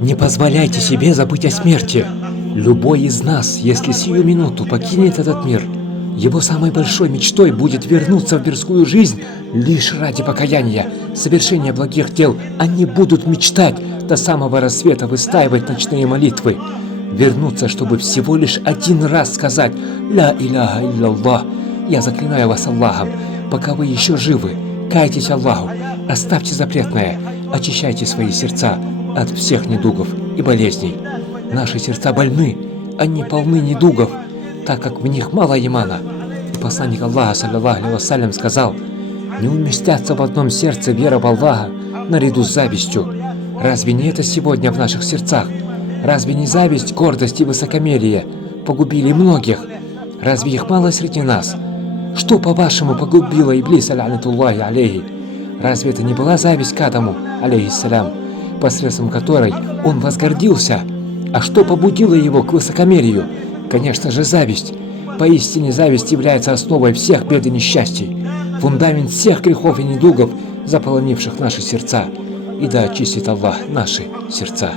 Не позволяйте себе забыть о смерти. Любой из нас, если сию минуту покинет этот мир, его самой большой мечтой будет вернуться в мирскую жизнь лишь ради покаяния, совершения благих дел. Они будут мечтать до самого рассвета выстаивать ночные молитвы. Вернуться, чтобы всего лишь один раз сказать «Ля иляха илlallah». Я заклинаю вас Аллахом, пока вы еще живы, кайтесь Аллаху, оставьте запретное, очищайте свои сердца от всех недугов и болезней. Наши сердца больны, они полны недугов, так как в них мало имана. И посланник Аллаха, саллаллаху алейхи вассалям, сказал: не уместятся в одном сердце вера в Аллаха наряду с завистью. Разве не это сегодня в наших сердцах? Разве не зависть, гордость и высокомерие погубили многих? Разве их мало среди нас? Что, по-вашему, погубило Иблиса, ла'натуллахи алейхи? Разве это не была зависть к Адаму, алейхиссалям, посредством которой он возгордился? А что побудило его к высокомерию? Конечно же, зависть. Поистине, зависть является основой всех бед и несчастий, фундамент всех грехов и недугов, заполонивших наши сердца. И да очистит Аллах наши сердца.